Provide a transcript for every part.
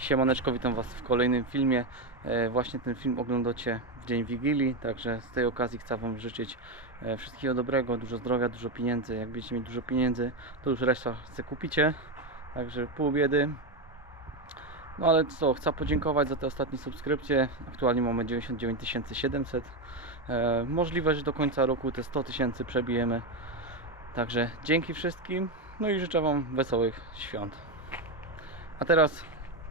Siemaneczko, witam Was w kolejnym filmie. E, Właśnie ten film oglądacie w dzień Wigilii, także z tej okazji chcę Wam życzyć e, wszystkiego dobrego, dużo zdrowia, dużo pieniędzy. Jak będziecie mieć dużo pieniędzy, to już reszta sobie kupicie, także pół biedy. No ale co, chcę podziękować za te ostatnie subskrypcje. Aktualnie mamy 99 700. E, Możliwe, że do końca roku te 100 tysięcy przebijemy. Także dzięki wszystkim, no i życzę Wam wesołych świąt. A teraz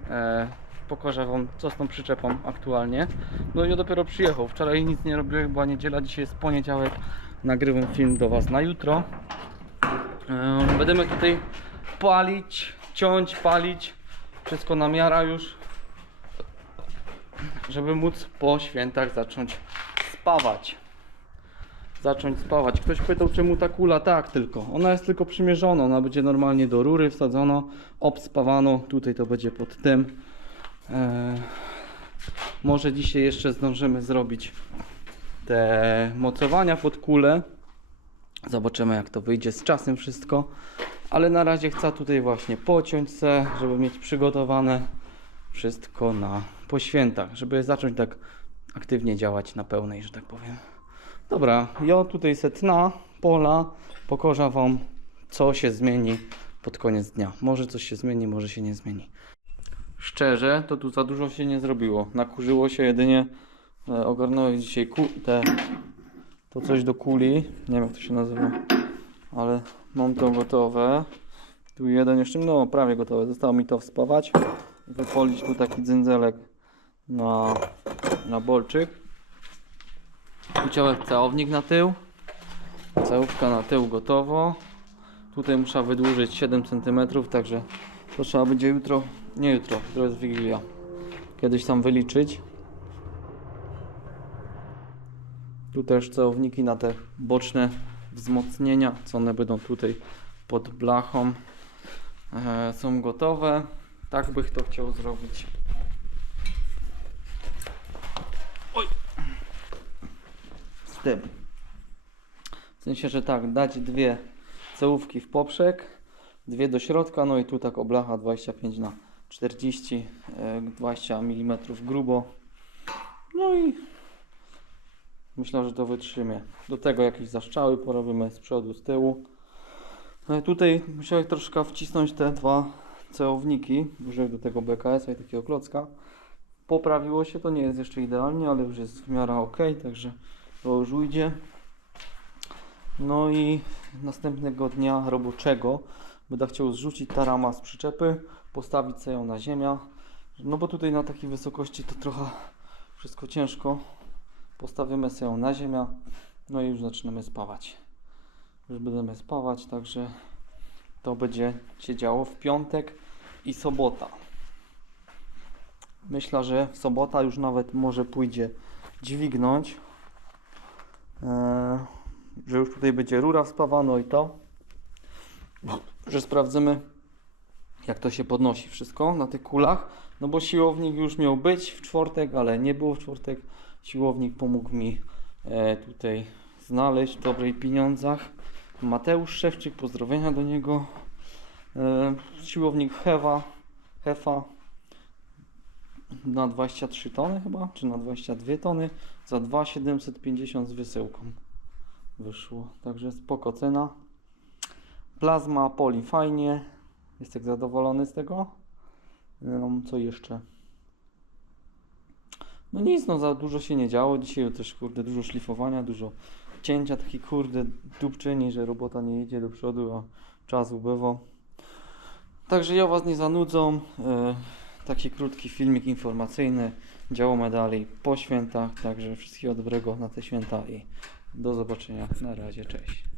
e, pokażę Wam co z tą przyczepą aktualnie. No i ja dopiero przyjechał. Wczoraj nic nie robiłem, była niedziela, dzisiaj jest poniedziałek. Nagrywam film do Was na jutro. E, będziemy tutaj palić, ciąć, palić. Wszystko na miara już. Żeby móc po świętach zacząć spawać zacząć spawać. Ktoś pytał, czemu ta kula tak tylko. Ona jest tylko przymierzona, ona będzie normalnie do rury wsadzono, obspawano. Tutaj to będzie pod tym. Eee, może dzisiaj jeszcze zdążymy zrobić te mocowania pod kulę. Zobaczymy, jak to wyjdzie z czasem wszystko. Ale na razie chcę tutaj właśnie pociąć se, żeby mieć przygotowane wszystko na po świętach, żeby zacząć tak aktywnie działać na pełnej, że tak powiem. Dobra, ja tutaj setna pola pokorza Wam, co się zmieni pod koniec dnia. Może coś się zmieni, może się nie zmieni. Szczerze, to tu za dużo się nie zrobiło. Nakurzyło się jedynie, e, ogarnąłem dzisiaj te, to coś do kuli, nie wiem jak to się nazywa, ale mam to gotowe. Tu jeden jeszcze, no prawie gotowe. Zostało mi to wspawać, wypolić tu taki dzędzelek na, na bolczyk. Uciąłem całownik na tył. Całówka na tył gotowo. Tutaj muszę wydłużyć 7 cm, także to trzeba będzie jutro, nie jutro, jutro jest Wigilia. Kiedyś tam wyliczyć. Tu też całowniki na te boczne wzmocnienia, co one będą tutaj pod blachą. E, są gotowe. Tak bych to chciał zrobić. Z tym. W sensie, że tak, dać dwie całówki w poprzek, dwie do środka, no i tu tak oblacha 25 na 40, e, 20 mm grubo. No i myślę, że to wytrzymie. Do tego jakieś zaszczały porobimy z przodu, z tyłu. E, Tutaj musiałem troszkę wcisnąć te dwa cełowniki, użyłem do tego BKS-a i takiego klocka. Poprawiło się, to nie jest jeszcze idealnie, ale już jest w miarę ok, także to już ujdzie. No i następnego dnia roboczego będę chciał zrzucić tarama z przyczepy, postawić sobie ją na ziemię. No bo tutaj na takiej wysokości to trochę wszystko ciężko. Postawimy sobie ją na ziemię, no i już zaczynamy spawać. Już będziemy spawać, także to będzie się działo w piątek i sobota. Myślę, że w sobota już nawet może pójdzie dźwignąć. Eee, że już tutaj będzie rura wspawano i to. Że sprawdzimy, jak to się podnosi wszystko na tych kulach. No bo siłownik już miał być w czwartek, ale nie było w czwartek. Siłownik pomógł mi e, tutaj znaleźć w dobrych pieniądzach. Mateusz Szewczyk, pozdrowienia do niego. E, siłownik Hewa, Hefa na 23 tony chyba, czy na 22 tony za 2,750 z wysyłką wyszło. Także spoko cena. Plazma Poli fajnie. Jestem zadowolony z tego. Um, co jeszcze? No nic, no za dużo się nie działo. Dzisiaj też kurde dużo szlifowania, dużo cięcia, taki kurde dupczyni, że robota nie idzie do przodu, a czas ubywa. Także ja Was nie zanudzą. E, taki krótki filmik informacyjny. Działamy dalej po świętach, także wszystkiego dobrego na te święta i do zobaczenia. Na razie, cześć.